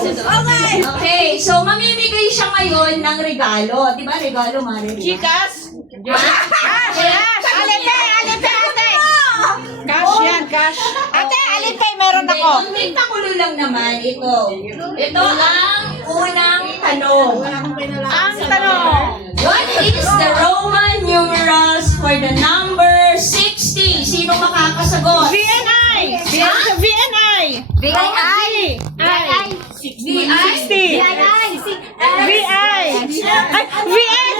Okay, so mamimigay siya ngayon ng regalo. Di ba regalo, Mare? Chikas! Cash! Alipay! Alipay, ate! Cash yan, cash. Ate, alipay, meron ako. Hindi, pakulo lang naman. Ito ang unang tanong. Ang tanong. What is the Roman numerals for the number 60? Sino makakasagot? VNI! VNI! VI! I! 60. VI! VI! Ay, VN!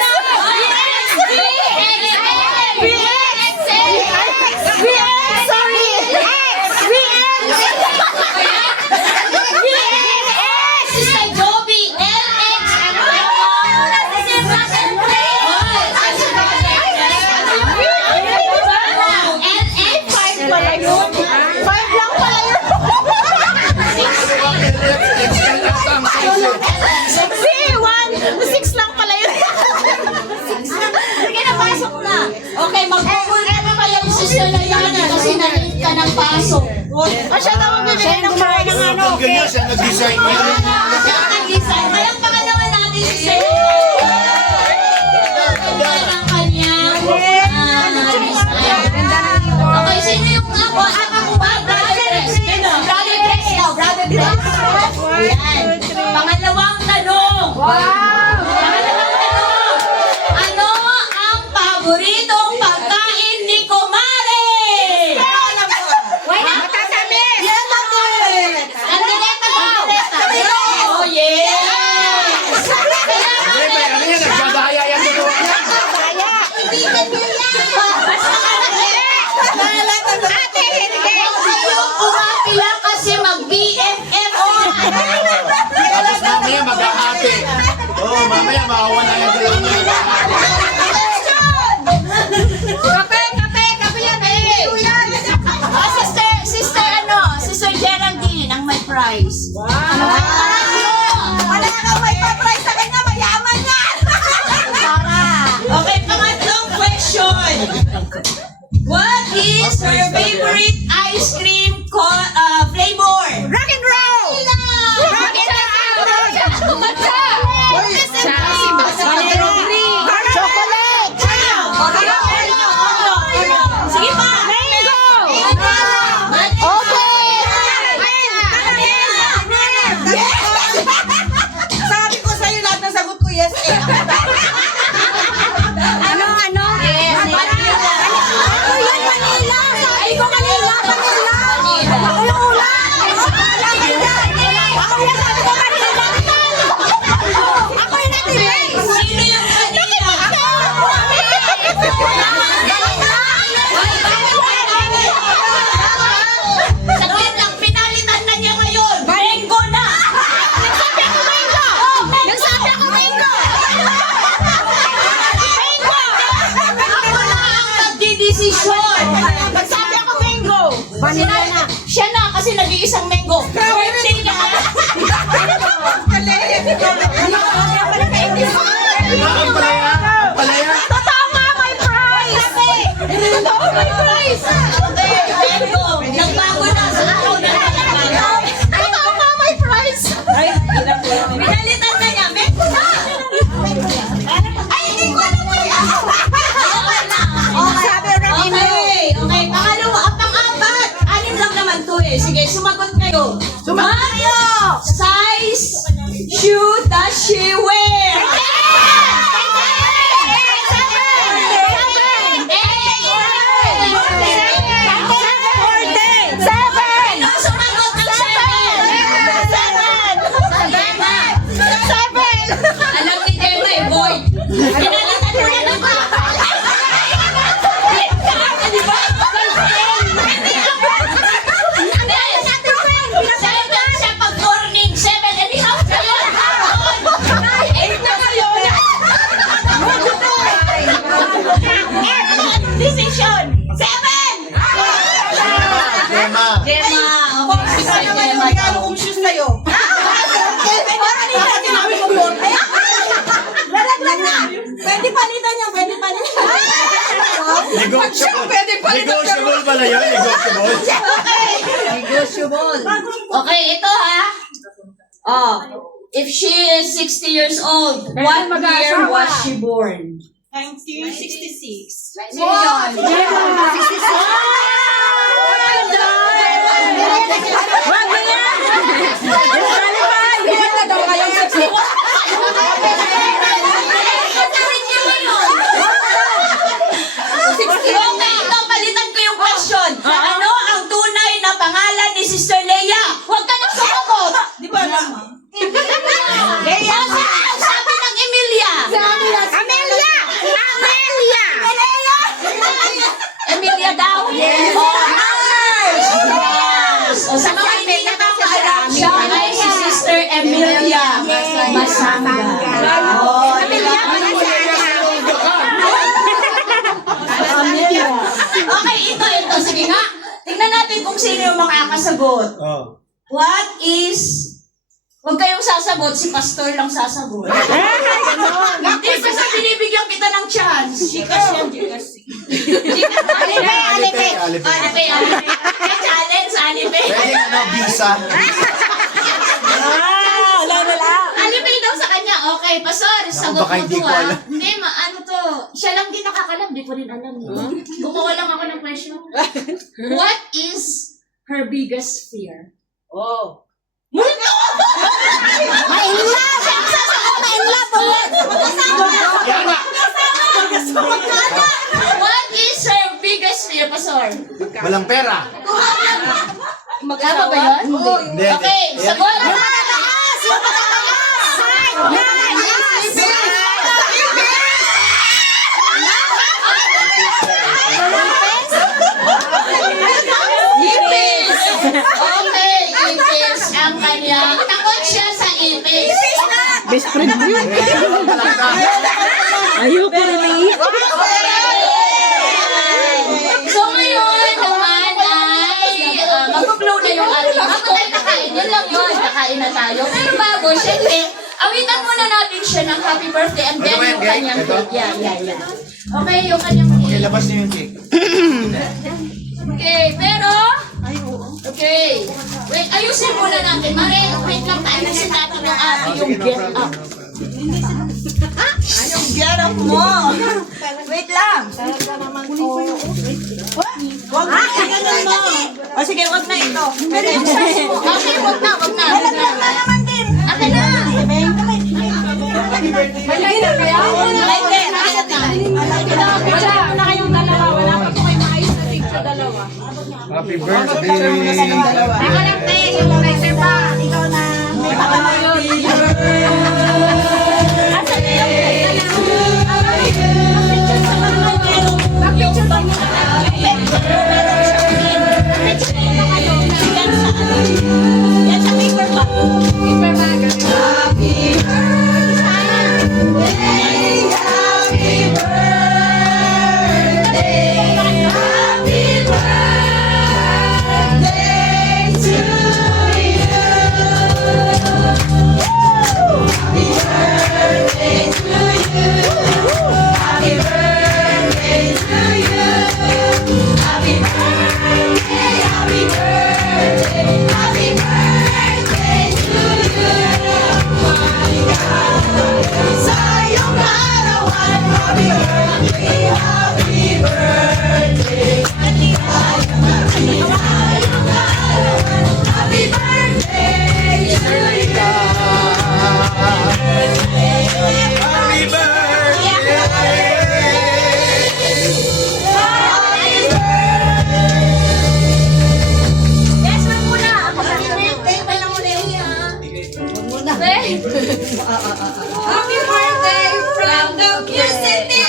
Sister Joby, LX, ano Pala yun. 5 lang pala yun. Si 6 lang pala yun. Sige na, pasok na. Okay, mag-google ka na kayo yung Sister Layana kasi nalate ka ng pasok. Siya na magbibigay ng mga ng ano. Ganyan siya nag-design niya. Siya ang nag-design. Kaya pangalawa natin si Sister. Ganda ng kanyang design. Okay, sino yung nakakuha? Brother Drex. Brother Drex daw, Brother Drex. Ayan. Pangalawang tanong. Pangalawang tanong. Ano ang paboritong pagkain ni Kumare? Matatamis! Andaleta daw. Oh, yes. Ano yan? Nagdadaya yan dito. Ate, hindi! Kayong pumapila kasi mag-BFF. Tapos mamaya mag-ahati. Oo, mamaya makawa na yung dalawang yan. Kape yan! Sister Geraldine ang may prize. Wala kang may pa-price sa kanya, mayaman yan! Okay, pangatlong question. What is her favorite ice cream flavor? Rock and roll! Rock and roll! Matcha! Chocolate! Sige pa. Mango! Sabi ko sa'yo lahat ng sagot ko, yes eh. Ano? Yes, Manila. Ako yun, Manila! Sabi ko kanila, Manila! Ako yung ulan! Ako yung sabi ko Manila! Ako yung nag-debate! Sino yung Manila? Saglit lang, pinalitan na niya ngayon. Mango na. Nagsabi ako mango! Nagsabi ako mango! Ako na ang nagdidesisyon. Nagsabi ako mango! Vanilla na! Siya na kasi nag-iisang mango. Birthday niya. Ang palaya. Ang palaya. Totoo nga, may prize! Totoo, may prize! Okay, mango. Nagbago na sa araw na nagbago. Totoo nga, may prize! Pinalitan na niya. Mango na. Ay, hindi ko alam mo yan. Sabi ng Okay, pangalawa, pang-apat. Anim lang naman to eh. Sige, sumagot kayo. Mario! Size shoe does she wear? Ano sumagot ng seven? Alam ni Gemma eh, boy. Pinalitan mo na naman. Di ba? Seven siya pag morning, 7.5 na yun. 8 na ngayon. Decision. 7! Gemma. Gemma. Okay, si Ano Gemma. regalo kong shoes sa'yo? Para hindi natin namin mag-board. Lalaglag na! Pwede palitan niya, pwede palitan. Negotiable. Pwede palitan. Negotiable pala yun. Negotiable. Okay, ito ha. If she is 60 years old, what year was she born? 1966. Okay, ito, palitan ko yung question. Ano ang tunay na pangalan ni Sister Leia? Huwag ka nang sumagot! Di ba alam? Leia! Sabi ng Emilia! Amelia! Amelia! Emilia daw? Yes! Yes! O sa mga hindi nakakaalam, siya ay si Sister Emilia Masanga. Oh, Amelia! okay, ito. Sige nga. Tingnan natin kung sino yung makakasagot. What is... Huwag kayong sasagot, si Pastor lang sasagot. Hindi kasi binibigyan kita ng chance. Gcash yan, Gcash. Alipe! Alipe. Challenge, Alipe. Pwede na visa. Alipe daw sa kanya. Okay, Pastor, sagot baka mo hindi to ko alam. Hindi, ano to. Siya lang din nakakalam, di ko rin alam. Gumawa lang ako ng question. What is her biggest fear? Oh. Mainla! Mainla po! What is her biggest fear, Pastor? Walang pera. Tama ba yun? Hindi. Okay, sagot. Ipis! Okay, ipis ang kanya. Takot siya sa ipis. Best friend mo yun. Ayoko rin eh. So ngayon naman ay mag-blow na yung ating. Bago tayo kakain, yun lang yun. Kakain na tayo. Pero bago, syempre, awitan muna natin siya ng happy birthday and then yung kanyang cake. Yeah. Okay, yung kanyang Okay, cake. labas niyo yung cake. Okay, pero... Okay. Wait, ayusin muna natin. Mare, wait lang tayo. Ayusin natin yung ating yung get up. Anong get up mo? Wait lang. Wag na, ganun mo. O sige, wag na ito. Pero yung size mo. Okay, wag na. Lalagyan na naman din. Akin na. May lighter kaya? Lighter. Wala na kayong dalawa. Wala pa po kayo maayos na picture dalawa. Happy birthday. Teka lang, te. Yung lighter pa. Ikaw na. May makalayo. Yan sa paper bag. Yes, wag muna. Ako na rin. Tayo lang muna yung Happy birthday from the City!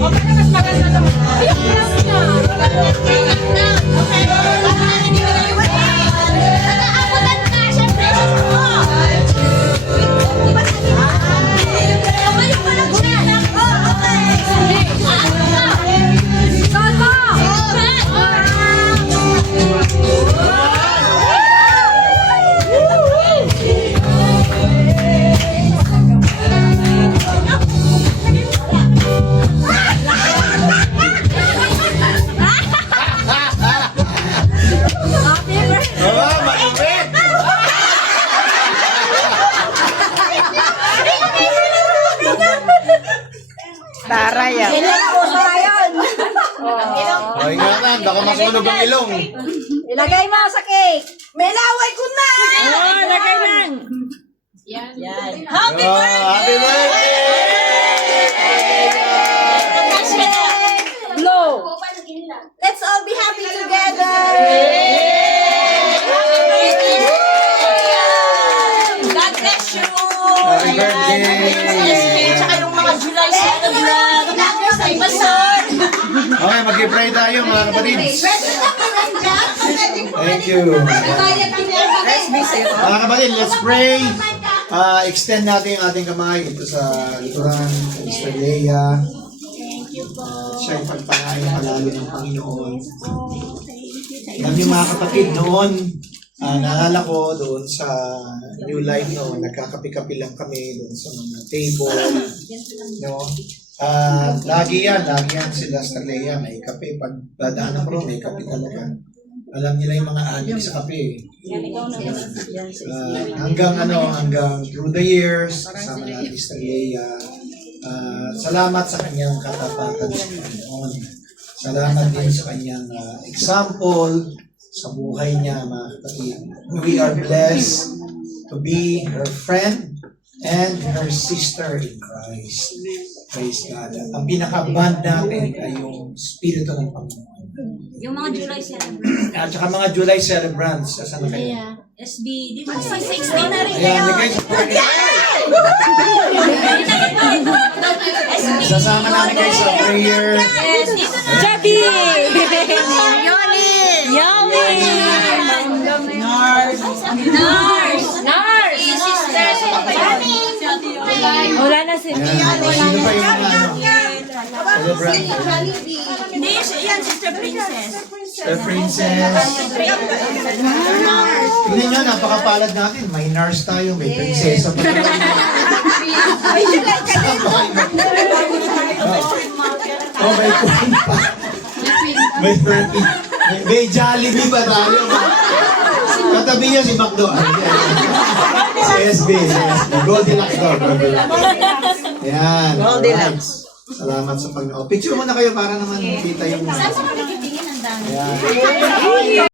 Okay, mas maganda naman. Ayun, tumutunog ang ilong. Ilagay mo sa cake. May laway ko na! Oh, lagay lang. Yan. Happy Oh, happy birthday! Blow. Let's all be happy together! God bless you. Happy birthday! Tsaka yung mga July celebrant. Ay, pasar. Okay, mag-pray tayo mga kapatid. Thank you. Mga kapatid, let's pray. Extend natin yung ating kamay dito sa likuran, kay Mr. Leia. Siya yung pagpanahin palalo ng Panginoon. Alam niyo mga kapatid, noon, naalala ko doon sa New Life noon, nagkakapi-kapi lang kami doon sa mga table. No? Lagi yan sila sa Leia, may kape. Pag dadaanan ko, may kape talaga. Alam nila yung mga adik sa kape. Hanggang through the years, kasama natin sa Leia. Salamat sa kanyang katapatan sa Panginoon. Salamat din sa kanyang example sa buhay niya, mga kapatid. We are blessed to be her friend and her sister in Christ. Praise God. At ang pinaka-band natin ay yung Espiritu ng Panginoon. Yung mga July celebrant. At saka mga July celebrants. Saan na kayo? SB, di ba? 16 na rin Ayan, kayo. guys. Sasama namin kayo sa prayer. Jadi! Yummy! Nars! Sister! Wala na si Ayan. Sino pa yung mga celebrant? Hindi, yan, Sister Princess. The princess. Tingnan nyo, napakapalad natin. May nurse tayo, may prinsesa pa. Oh, may queen pa. May queen. May Jollibee pa tayo. Katabi niya si McDo. Si SB. Goldilocks daw. Yan. Goldilocks. Salamat sa Panginoon. Picture muna kayo para naman kita yung... Saan sa kami titingin ang dami? Ayan.